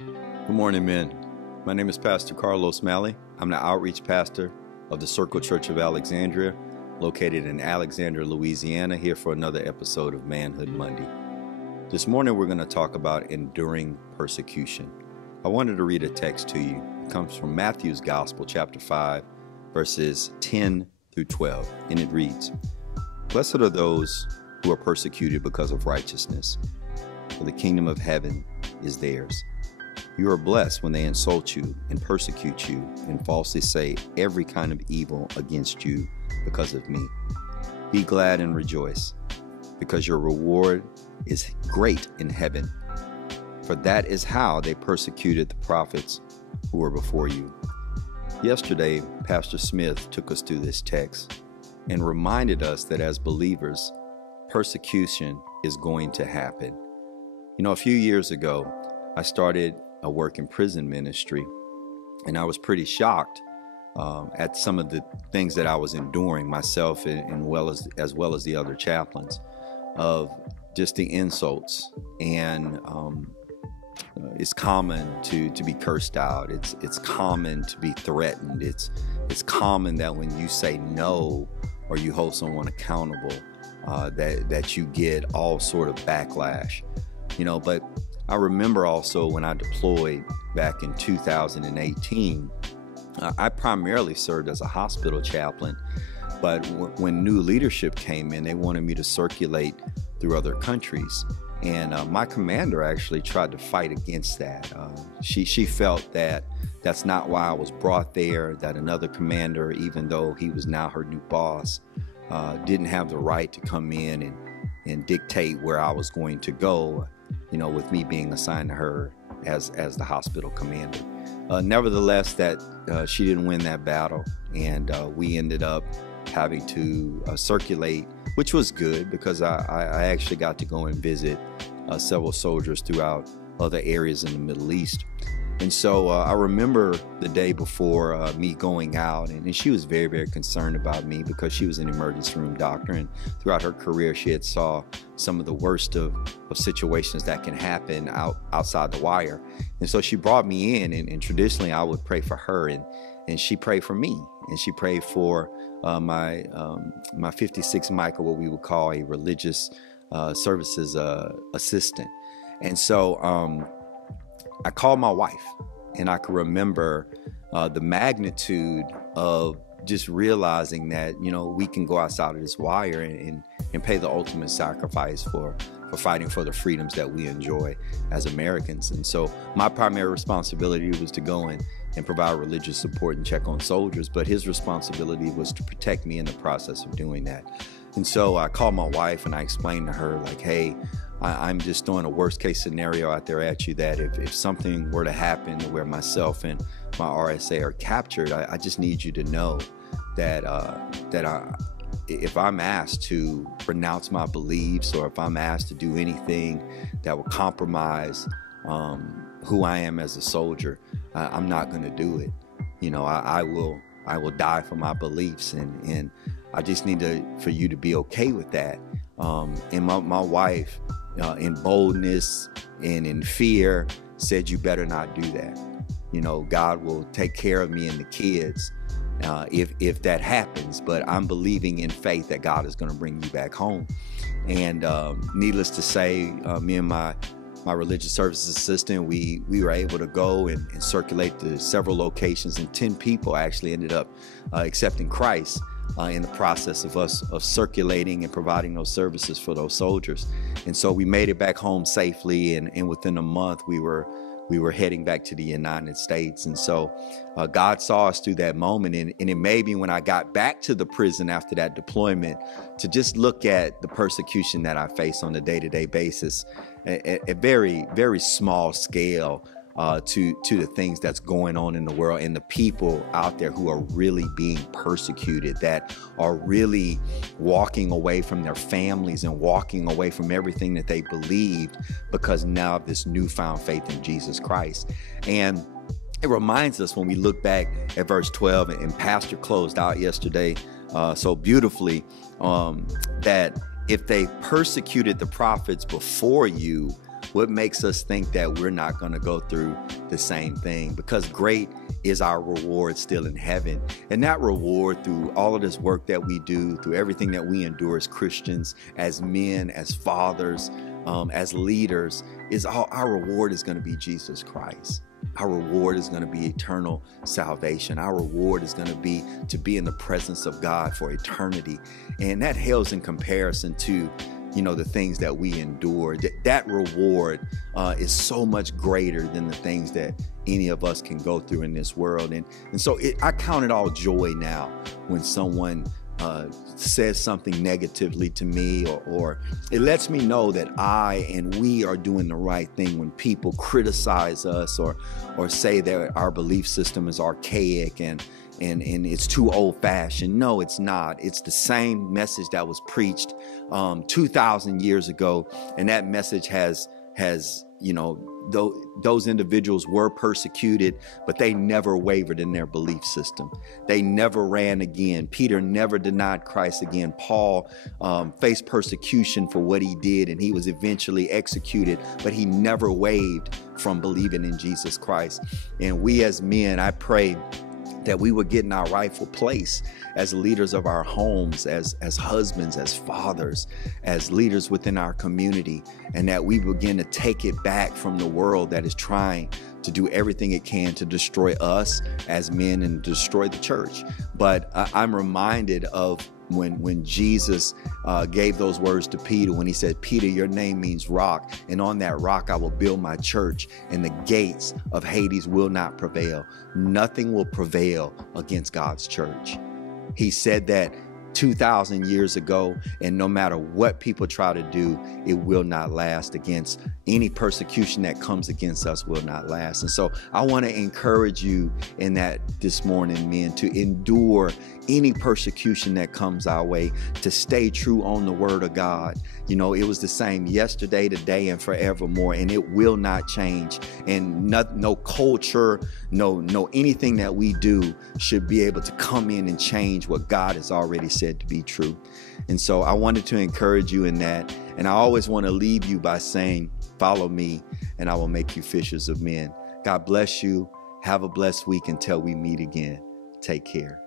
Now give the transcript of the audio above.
Good morning, men. My name is Pastor Carlos Malley. I'm the outreach pastor of the Circle Church of Alexandria, located in Alexandria, Louisiana, here for another episode of Manhood Monday. This morning, we're going to talk about enduring persecution. I wanted to read a text to you. It comes from Matthew's Gospel, chapter 5, verses 10 through 12, and it reads, "Blessed are those who are persecuted because of righteousness, for the kingdom of heaven is theirs. You are blessed when they insult you and persecute you and falsely say every kind of evil against you because of me. Be glad and rejoice, because your reward is great in heaven. For that is how they persecuted the prophets who were before you." Yesterday, Pastor Smith took us through this text and reminded us that as believers, persecution is going to happen. You know, a few years ago, I started a work in prison ministry, and I was pretty shocked at some of the things that I was enduring myself as well as the other chaplains, of just the insults. And it's common to be cursed out. It's common to be threatened. It's common that when you say no or you hold someone accountable, that you get all sort of backlash. You know, but I remember also when I deployed back in 2018, I primarily served as a hospital chaplain, but when new leadership came in, they wanted me to circulate through other countries. And my commander actually tried to fight against that. She felt that that's not why I was brought there, that another commander, even though he was now her new boss, didn't have the right to come in and dictate where I was going to go, you know, with me being assigned to her as the hospital commander. Nevertheless, that she didn't win that battle, and we ended up having to circulate, which was good because I actually got to go and visit several soldiers throughout other areas in the Middle East. And so I remember the day before me going out, and she was very, very concerned about me because she was an emergency room doctor, and throughout her career she had saw some of the worst of situations that can happen outside the wire. And so she brought me in, and traditionally I would pray for her, and she prayed for me, and she prayed for my 56 Micah, what we would call a religious services assistant. And so I called my wife, and I can remember the magnitude of just realizing that, you know, we can go outside of this wire and pay the ultimate sacrifice for fighting for the freedoms that we enjoy as Americans. And so my primary responsibility was to go and provide religious support and check on soldiers, but his responsibility was to protect me in the process of doing that. And so I called my wife and I explained to her, like, hey, I'm just throwing a worst case scenario out there at you, that if something were to happen to where myself and my RSA are captured, I just need you to know that if I'm asked to renounce my beliefs, or if I'm asked to do anything that will compromise who I am as a soldier, I'm not going to do it. You know, I will die for my beliefs, and I just need for you to be okay with that. And my wife, in boldness and in fear, said, "You better not do that. You know, God will take care of me and the kids if that happens, but I'm believing in faith that God is going to bring you back home." And needless to say, me and my religious services assistant, we were able to go and circulate to several locations, and 10 people actually ended up accepting Christ in the process of us circulating and providing those services for those soldiers. And so we made it back home safely, and within a month we were heading back to the United States. And so God saw us through that moment, and it made me, when I got back to the prison after that deployment, to just look at the persecution that I face on a day-to-day basis at a very, very small scale, to the things that's going on in the world, and the people out there who are really being persecuted, that are really walking away from their families and walking away from everything that they believed because now of this newfound faith in Jesus Christ. And it reminds us, when we look back at verse 12, and Pastor closed out yesterday so beautifully, that if they persecuted the prophets before you, What makes us think that we're not going to go through the same thing? Because great is our reward still in heaven. And that reward, through all of this work that we do, through everything that we endure as Christians, as men, as fathers, as leaders, is our reward is going to be Jesus Christ. Our reward is going to be eternal salvation. Our reward is going to be in the presence of God for eternity. And that pales in comparison to, the things that we endure. That reward is so much greater than the things that any of us can go through in this world. And so I count it all joy now when someone says something negatively to me, or it lets me know that I and we are doing the right thing. When people criticize us or say that our belief system is archaic and it's too old-fashioned. No, it's not. It's the same message that was preached 2,000 years ago, and that message has those individuals were persecuted, but they never wavered in their belief system. They never ran again. Peter never denied Christ again. Paul faced persecution for what he did, and he was eventually executed, but he never wavered from believing in Jesus Christ. And we as men, I pray that we would get in our rightful place as leaders of our homes, as husbands, as fathers, as leaders within our community, and that we begin to take it back from the world that is trying to do everything it can to destroy us as men and destroy the church. But I'm reminded of when Jesus gave those words to Peter, when he said, "Peter, your name means rock, and on that rock I will build my church, and the gates of Hades will not prevail." Nothing will prevail against God's church. He said that 2,000 years ago, and no matter what people try to do, it will not last. Against any persecution that comes against us will not last. And so I want to encourage you in that this morning, men, to endure any persecution that comes our way, to stay true on the word of God. It was the same yesterday, today, and forevermore, and it will not change. And no culture, no anything that we do should be able to come in and change what God has already said to be true. And so I wanted to encourage you in that. And I always want to leave you by saying, follow me and I will make you fishers of men. God bless you. Have a blessed week until we meet again. Take care.